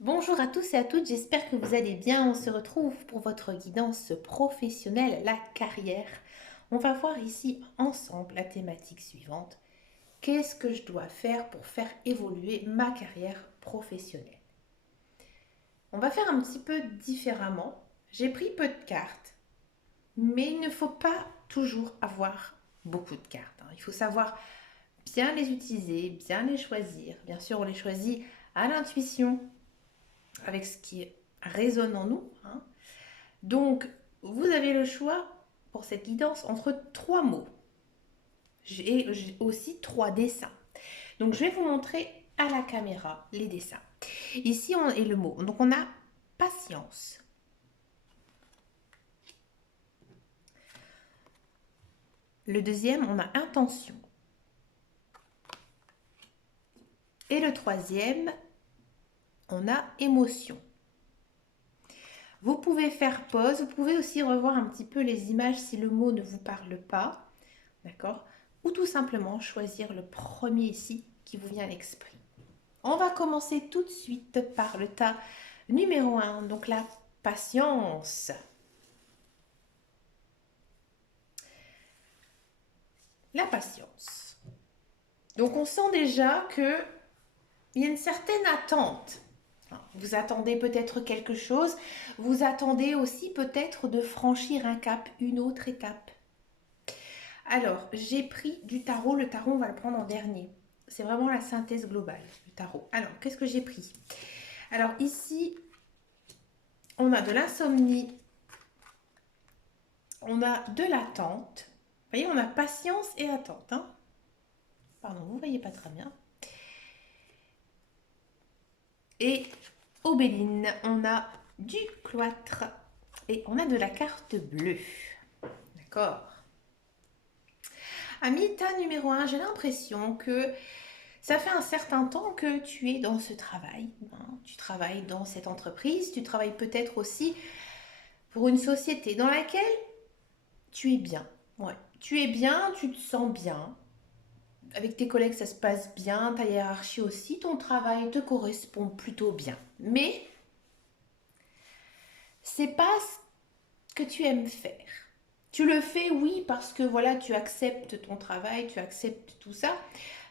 Bonjour à tous et à toutes, j'espère que vous allez bien. On se retrouve pour votre guidance professionnelle, la carrière. On va voir ici ensemble la thématique suivante. Qu'est-ce que je dois faire pour faire évoluer ma carrière professionnelle? On va faire un petit peu différemment. J'ai pris peu de cartes, mais il ne faut pas toujours avoir beaucoup de cartes. Il faut savoir bien les utiliser, bien les choisir. Bien sûr, on les choisit à l'intuition, avec ce qui résonne en nous. Donc, vous avez le choix pour cette guidance entre trois mots. J'ai aussi trois dessins. Donc, je vais vous montrer à la caméra les dessins. Ici, on est le mot. Donc, on a patience. Le deuxième, on a intention. Et le troisième, on a émotion. Vous pouvez faire pause, vous pouvez aussi revoir un petit peu les images si le mot ne vous parle pas, d'accord? Ou tout simplement choisir le premier ici qui vous vient à l'esprit. On va commencer tout de suite par le tas numéro 1, donc la patience. La patience. Donc on sent déjà qu'il y a une certaine attente. Vous attendez peut-être quelque chose, vous attendez aussi peut-être de franchir un cap, une autre étape. Alors, j'ai pris du tarot. Le tarot, on va le prendre en dernier. C'est vraiment la synthèse globale du tarot. Alors, qu'est-ce que j'ai pris? Alors, ici, on a de l'insomnie. On a de l'attente. Vous voyez, on a patience et attente. Pardon, vous ne voyez pas très bien. Et au Béline, on a du cloître. Et on a de la carte bleue. D'accord. Amita numéro 1, j'ai l'impression que ça fait un certain temps que tu es dans ce travail. Tu travailles dans cette entreprise, tu travailles peut-être aussi pour une société dans laquelle tu es bien. Ouais, tu es bien, tu te sens bien. Avec tes collègues, ça se passe bien, ta hiérarchie aussi, ton travail te correspond plutôt bien. Mais c'est pas ce que tu aimes faire. Tu le fais, oui, parce que voilà, tu acceptes ton travail, tu acceptes tout ça,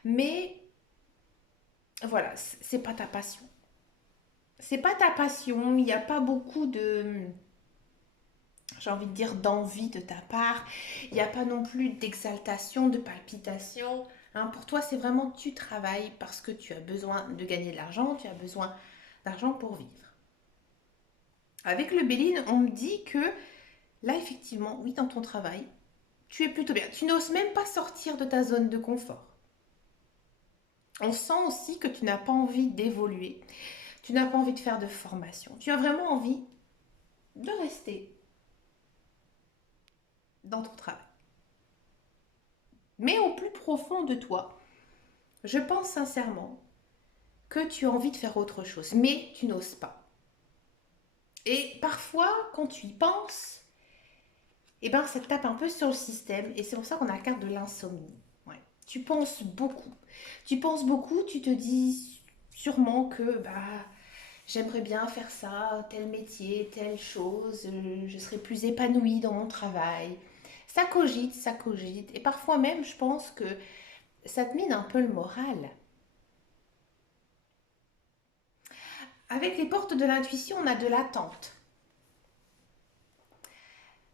mais voilà, c'est pas ta passion. C'est pas ta passion, il n'y a pas beaucoup de, j'ai envie de dire, d'envie de ta part. Il n'y a pas non plus d'exaltation, de palpitation. Pour toi, c'est vraiment tu travailles parce que tu as besoin de gagner de l'argent, tu as besoin d'argent pour vivre. Avec le Béline, on me dit que là, effectivement, oui, dans ton travail, tu es plutôt bien. Tu n'oses même pas sortir de ta zone de confort. On sent aussi que tu n'as pas envie d'évoluer, tu n'as pas envie de faire de formation. Tu as vraiment envie de rester dans ton travail. Mais au plus profond de toi, je pense sincèrement que tu as envie de faire autre chose, mais tu n'oses pas. Et parfois, quand tu y penses, eh ben, ça te tape un peu sur le système, et c'est pour ça qu'on a la carte de l'insomnie. Ouais. Tu penses beaucoup. Tu penses beaucoup, tu te dis sûrement que j'aimerais bien faire ça, tel métier, telle chose, je serais plus épanouie dans mon travail. Ça cogite, et parfois même, je pense que ça te mine un peu le moral. Avec les portes de l'intuition, on a de l'attente.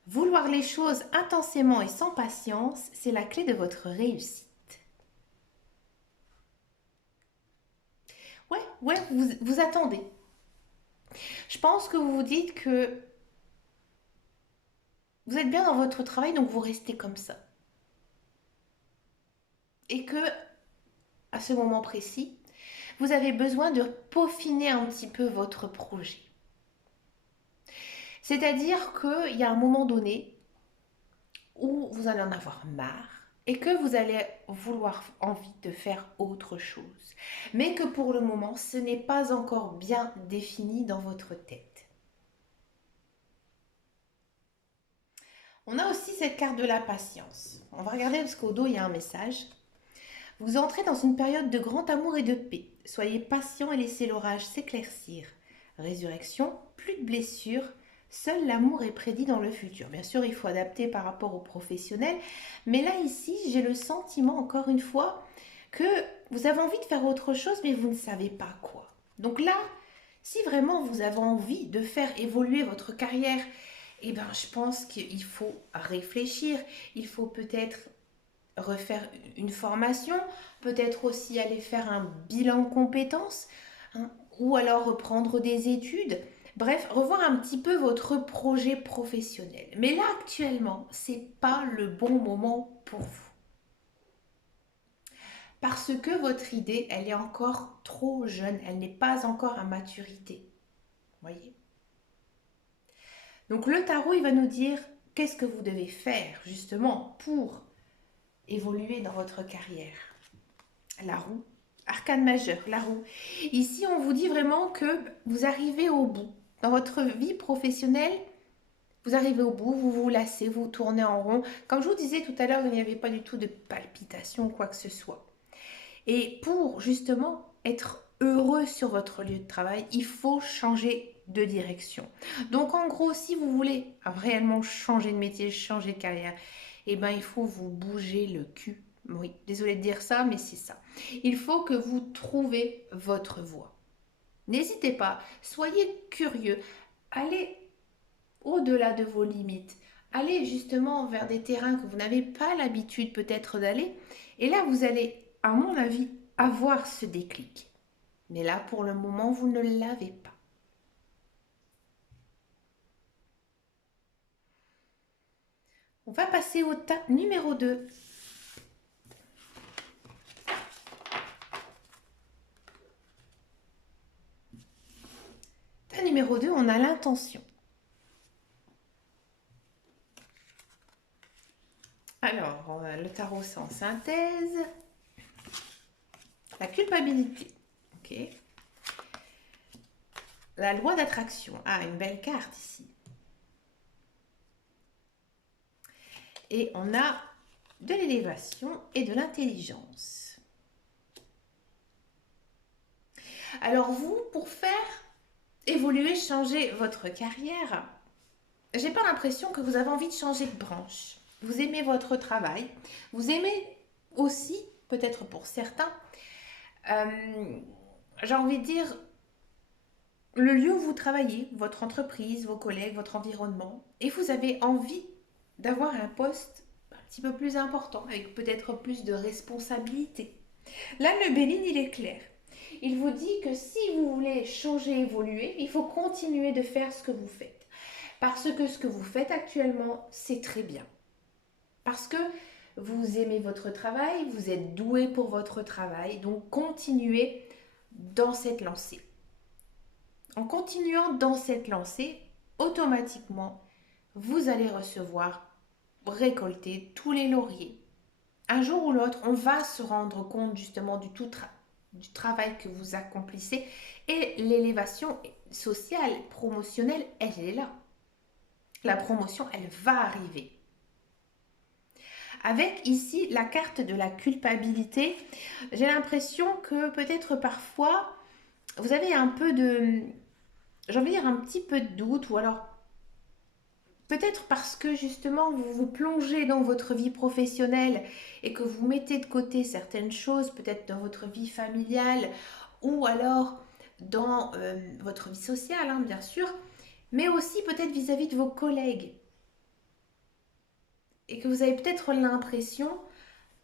Vouloir les choses intensément et sans patience, c'est la clé de votre réussite. Ouais, vous attendez. Je pense que vous vous dites que vous êtes bien dans votre travail, donc vous restez comme ça. Et que, à ce moment précis, vous avez besoin de peaufiner un petit peu votre projet. C'est-à-dire qu'il y a un moment donné où vous allez en avoir marre et que vous allez vouloir envie de faire autre chose. Mais que pour le moment, ce n'est pas encore bien défini dans votre tête. On a aussi cette carte de la patience. On va regarder parce qu'au dos, il y a un message. Vous entrez dans une période de grand amour et de paix. Soyez patient et laissez l'orage s'éclaircir. résurrection, plus de blessures. Seul l'amour est prédit dans le futur. Bien sûr, il faut adapter par rapport aux professionnels. Mais là, ici, j'ai le sentiment, encore une fois, que vous avez envie de faire autre chose, mais vous ne savez pas quoi. Donc là, si vraiment vous avez envie de faire évoluer votre carrière, eh ben, je pense qu'il faut réfléchir. Il faut peut-être refaire une formation, peut-être aussi aller faire un bilan compétences, hein, ou alors reprendre des études. Bref, revoir un petit peu votre projet professionnel. Mais là, actuellement, c'est pas le bon moment pour vous. Parce que votre idée, elle est encore trop jeune, elle n'est pas encore à maturité. Voyez. Donc le tarot, il va nous dire qu'est-ce que vous devez faire justement pour évoluer dans votre carrière. La roue, arcane majeur, la roue. Ici, on vous dit vraiment que vous arrivez au bout. Dans votre vie professionnelle, vous arrivez au bout, vous vous lassez, vous tournez en rond. Comme je vous disais tout à l'heure, il n'y avait pas du tout de palpitation ou quoi que ce soit. Et pour justement être heureux sur votre lieu de travail, il faut changer de direction. Donc en gros, si vous voulez réellement changer de métier, changer de carrière, eh ben, il faut vous bouger le cul. Oui, désolé de dire ça, mais c'est ça. Il faut que vous trouviez votre voie. N'hésitez pas, soyez curieux, allez au-delà de vos limites. Allez justement vers des terrains que vous n'avez pas l'habitude peut-être d'aller. Et là, vous allez, à mon avis, avoir ce déclic. Mais là, pour le moment, vous ne l'avez pas. On va passer au tas numéro 2. Tas numéro 2, on a l'intention. Alors, le tarot, c'est en synthèse. La culpabilité. Ok. La loi d'attraction. Ah, une belle carte ici. Et on a de l'élévation et de l'intelligence. Alors vous, pour faire évoluer, changer votre carrière, j'ai pas l'impression que vous avez envie de changer de branche. Vous aimez votre travail. Vous aimez aussi, peut-être pour certains, j'ai envie de dire, le lieu où vous travaillez, votre entreprise, vos collègues, votre environnement. Et vous avez envie d'avoir un poste un petit peu plus important, avec peut-être plus de responsabilité. Là, le Béline, il est clair. Il vous dit que si vous voulez changer, évoluer, il faut continuer de faire ce que vous faites. Parce que ce que vous faites actuellement, c'est très bien. Parce que vous aimez votre travail, vous êtes doué pour votre travail, donc continuez dans cette lancée. En continuant dans cette lancée, automatiquement, vous allez recevoir, récolter tous les lauriers. Un jour ou l'autre, on va se rendre compte justement du travail que vous accomplissez et l'élévation sociale, promotionnelle, elle est là. La promotion, elle va arriver. Avec ici la carte de la culpabilité, j'ai l'impression que peut-être parfois, vous avez un peu de, j'ai envie de dire un petit peu de doute, ou alors peut-être parce que justement vous vous plongez dans votre vie professionnelle et que vous mettez de côté certaines choses, peut-être dans votre vie familiale ou alors dans votre vie sociale, hein, bien sûr, mais aussi peut-être vis-à-vis de vos collègues. Et que vous avez peut-être l'impression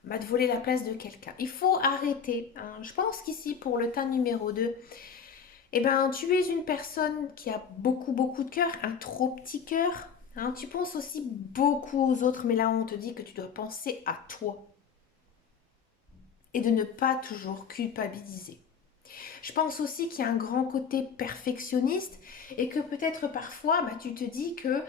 de voler la place de quelqu'un. Il faut arrêter, hein. Je pense qu'ici, pour le tas numéro 2, eh ben, tu es une personne qui a beaucoup, beaucoup de cœur, un trop petit cœur. Hein. Tu penses aussi beaucoup aux autres, mais là, on te dit que tu dois penser à toi. Et de ne pas toujours culpabiliser. Je pense aussi qu'il y a un grand côté perfectionniste et que peut-être parfois, tu te dis que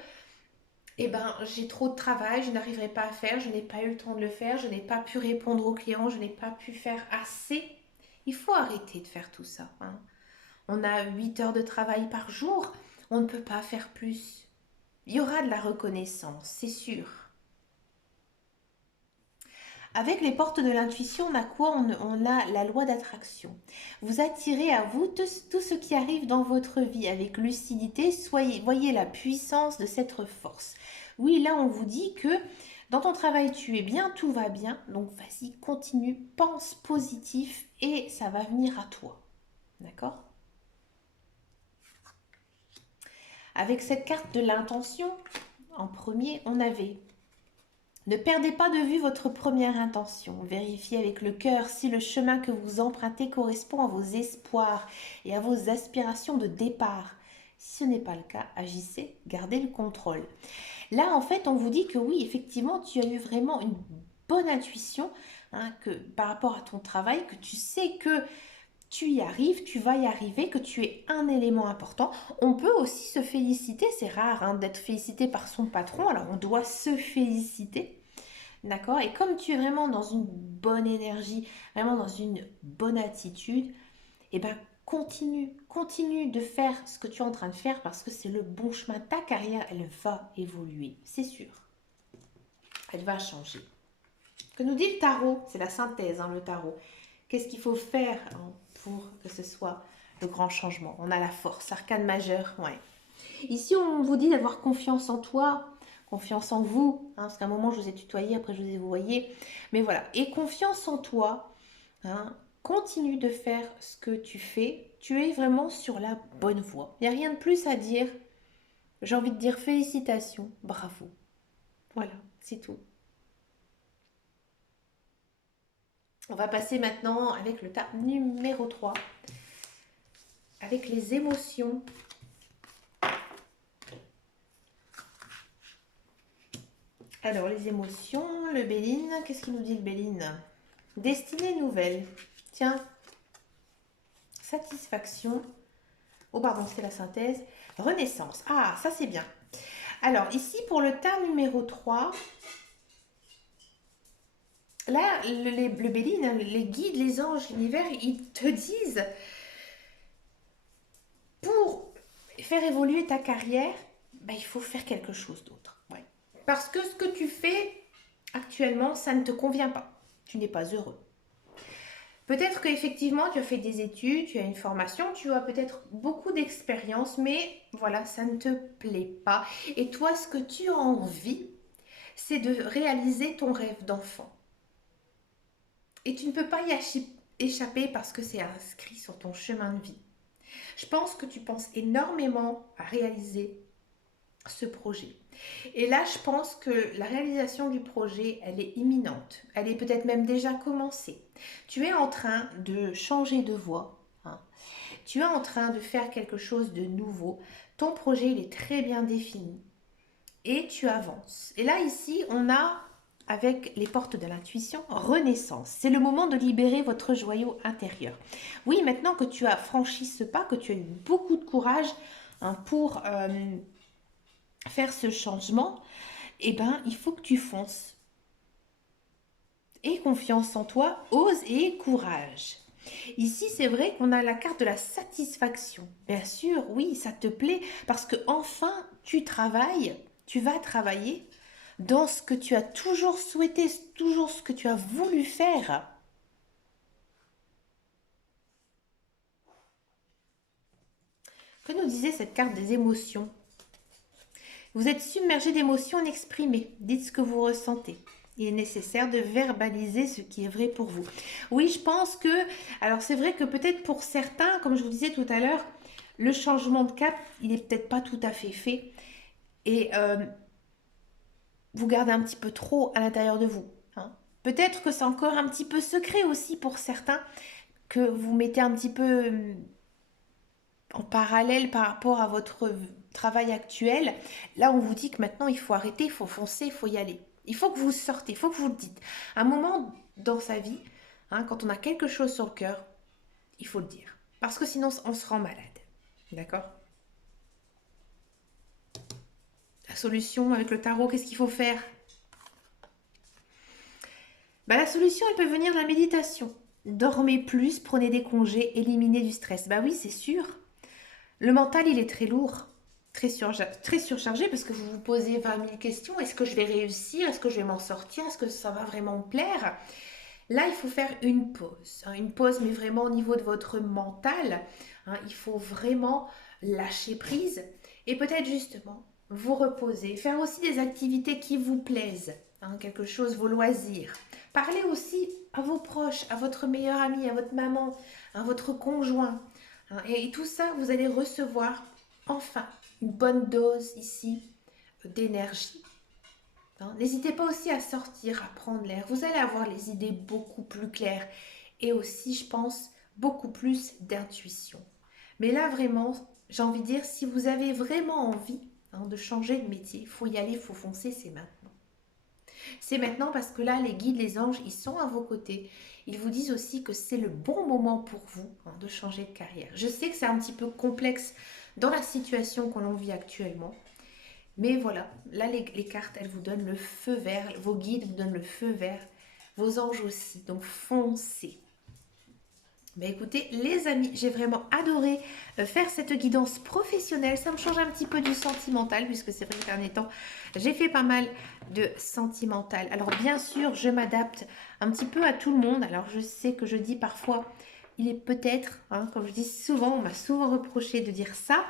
eh ben, j'ai trop de travail, je n'arriverai pas à faire, je n'ai pas eu le temps de le faire, je n'ai pas pu répondre aux clients, je n'ai pas pu faire assez. Il faut arrêter de faire tout ça. Hein. On a 8 heures de travail par jour, on ne peut pas faire plus. Il y aura de la reconnaissance, c'est sûr. Avec les portes de l'intuition, on a quoi? On a la loi d'attraction. Vous attirez à vous tout ce qui arrive dans votre vie avec lucidité. Voyez la puissance de cette force. Oui, là, on vous dit que dans ton travail, tu es bien, tout va bien. Donc, vas-y, continue, pense positif et ça va venir à toi. D'accord? Avec cette carte de l'intention, en premier, on avait: ne perdez pas de vue votre première intention. Vérifiez avec le cœur si le chemin que vous empruntez correspond à vos espoirs et à vos aspirations de départ. Si ce n'est pas le cas, agissez, gardez le contrôle. Là, en fait, on vous dit que oui, effectivement, tu as eu vraiment une bonne intuition, hein, que par rapport à ton travail, que tu sais que tu y arrives, tu vas y arriver, que tu es un élément important. On peut aussi se féliciter, c'est rare hein, d'être félicité par son patron, alors on doit se féliciter, d'accord? Et comme tu es vraiment dans une bonne énergie, vraiment dans une bonne attitude, eh ben continue de faire ce que tu es en train de faire parce que c'est le bon chemin. Ta carrière, elle va évoluer, c'est sûr. Elle va changer. Que nous dit le tarot? C'est la synthèse, hein, le tarot. Qu'est-ce qu'il faut faire hein, pour que ce soit le grand changement? On a la force, arcane majeure, ouais. Ici, on vous dit d'avoir confiance en toi, confiance en vous, hein, parce qu'à un moment, je vous ai tutoyé, après, je vous ai vouvoyé. Mais voilà, et confiance en toi, hein, continue de faire ce que tu fais. Tu es vraiment sur la bonne voie. Il n'y a rien de plus à dire. J'ai envie de dire félicitations, bravo. Voilà, c'est tout. On va passer maintenant avec le tas numéro 3, avec les émotions. Alors, les émotions, le Béline, qu'est-ce qu'il nous dit le Béline? Destinée nouvelle. Tiens, satisfaction. Oh, pardon, c'est la synthèse. Renaissance. Ah, ça c'est bien. Alors, ici, pour le tas numéro 3, là, le Béline, les guides, les anges, l'univers, ils te disent, pour faire évoluer ta carrière, ben, il faut faire quelque chose d'autre. Ouais. Parce que ce que tu fais actuellement, ça ne te convient pas. Tu n'es pas heureux. Peut-être qu'effectivement, tu as fait des études, tu as une formation, tu as peut-être beaucoup d'expérience, mais voilà, ça ne te plaît pas. Et toi, ce que tu as envie, c'est de réaliser ton rêve d'enfant. Et tu ne peux pas y échapper parce que c'est inscrit sur ton chemin de vie. Je pense que tu penses énormément à réaliser ce projet. Et là, je pense que la réalisation du projet, elle est imminente. Elle est peut-être même déjà commencée. Tu es en train de changer de voie. Hein. Tu es en train de faire quelque chose de nouveau. Ton projet, il est très bien défini. Et tu avances. Et là, ici, on a, avec les portes de l'intuition, renaissance. C'est le moment de libérer votre joyau intérieur. Oui, maintenant que tu as franchi ce pas, que tu as eu beaucoup de courage hein, pour faire ce changement, eh ben, il faut que tu fonces. Aie confiance en toi, ose et aie courage. Ici, c'est vrai qu'on a la carte de la satisfaction. Bien sûr, oui, ça te plaît parce que enfin, tu travailles, tu vas travailler dans ce que tu as toujours souhaité, toujours ce que tu as voulu faire. Que nous disait cette carte des émotions? Vous êtes submergé d'émotions inexprimées. Dites ce que vous ressentez. Il est nécessaire de verbaliser ce qui est vrai pour vous. Oui, je pense que... Alors, c'est vrai que peut-être pour certains, comme je vous disais tout à l'heure, le changement de cap, il n'est peut-être pas tout à fait fait. Et vous gardez un petit peu trop à l'intérieur de vous. Hein. Peut-être que c'est encore un petit peu secret aussi pour certains, que vous mettez un petit peu en parallèle par rapport à votre travail actuel. Là, on vous dit que maintenant, il faut arrêter, il faut foncer, il faut y aller. Il faut que vous sortez, il faut que vous le dites. Un moment dans sa vie, hein, quand on a quelque chose sur le cœur, il faut le dire. Parce que sinon, on se rend malade. D'accord? La solution avec le tarot, qu'est-ce qu'il faut faire? Bah, la solution, elle peut venir de la méditation. Dormez plus, prenez des congés, éliminez du stress. Bah oui, c'est sûr. Le mental, il est très lourd. très surchargé parce que vous vous posez 20 000 questions. Est-ce que je vais réussir? Est-ce que je vais m'en sortir? Est-ce que ça va vraiment me plaire? Là, il faut faire une pause, hein, une pause, mais vraiment au niveau de votre mental, hein. Il faut vraiment lâcher prise et peut-être justement vous reposer, faire aussi des activités qui vous plaisent, hein, quelque chose, vos loisirs. Parlez aussi à vos proches, à votre meilleur ami, à votre maman, à votre conjoint, hein, et tout ça, vous allez recevoir enfin une bonne dose ici d'énergie. Hein. N'hésitez pas aussi à sortir, à prendre l'air. Vous allez avoir les idées beaucoup plus claires et aussi, je pense, beaucoup plus d'intuition. Mais là, vraiment, j'ai envie de dire, si vous avez vraiment envie, hein, de changer de métier, il faut y aller, il faut foncer, c'est maintenant. C'est maintenant parce que là, les guides, les anges, ils sont à vos côtés. Ils vous disent aussi que c'est le bon moment pour vous, hein, de changer de carrière. Je sais que c'est un petit peu complexe dans la situation que l'on vit actuellement. Mais voilà, là les cartes, elles vous donnent le feu vert, vos guides vous donnent le feu vert, vos anges aussi, donc foncez. Ben écoutez les amis, j'ai vraiment adoré faire cette guidance professionnelle, ça me change un petit peu du sentimental, puisque c'est vrai que ces derniers temps, j'ai fait pas mal de sentimental. Alors bien sûr, je m'adapte un petit peu à tout le monde, alors je sais que je dis parfois, il est peut-être, hein, comme je dis souvent, on m'a souvent reproché de dire ça,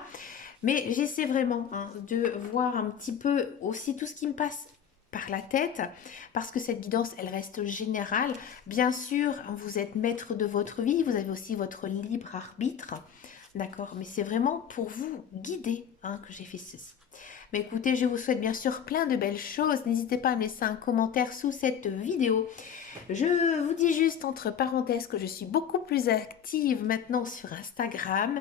mais j'essaie vraiment, hein, de voir un petit peu aussi tout ce qui me passe par la tête, parce que cette guidance, elle reste générale. Bien sûr, vous êtes maître de votre vie, vous avez aussi votre libre arbitre, d'accord? Mais c'est vraiment pour vous guider, hein, que j'ai fait ceci. Mais écoutez, je vous souhaite bien sûr plein de belles choses. N'hésitez pas à me laisser un commentaire sous cette vidéo. Je vous dis juste entre parenthèses que je suis beaucoup plus active maintenant sur Instagram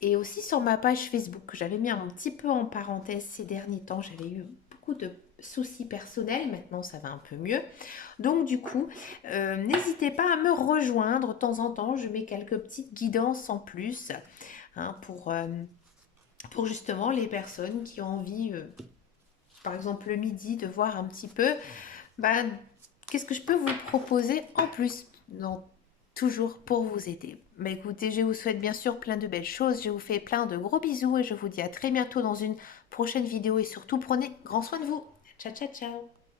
et aussi sur ma page Facebook, que j'avais mis un petit peu en parenthèse ces derniers temps. J'avais eu beaucoup de soucis personnels, maintenant ça va un peu mieux. Donc du coup, n'hésitez pas à me rejoindre de temps en temps. Je mets quelques petites guidances en plus, hein, pour justement les personnes qui ont envie, par exemple le midi, de voir un petit peu, bah, qu'est-ce que je peux vous proposer en plus, toujours pour vous aider. Mais écoutez, je vous souhaite bien sûr plein de belles choses. Je vous fais plein de gros bisous et je vous dis à très bientôt dans une prochaine vidéo. Et surtout, prenez grand soin de vous. Ciao, ciao, ciao.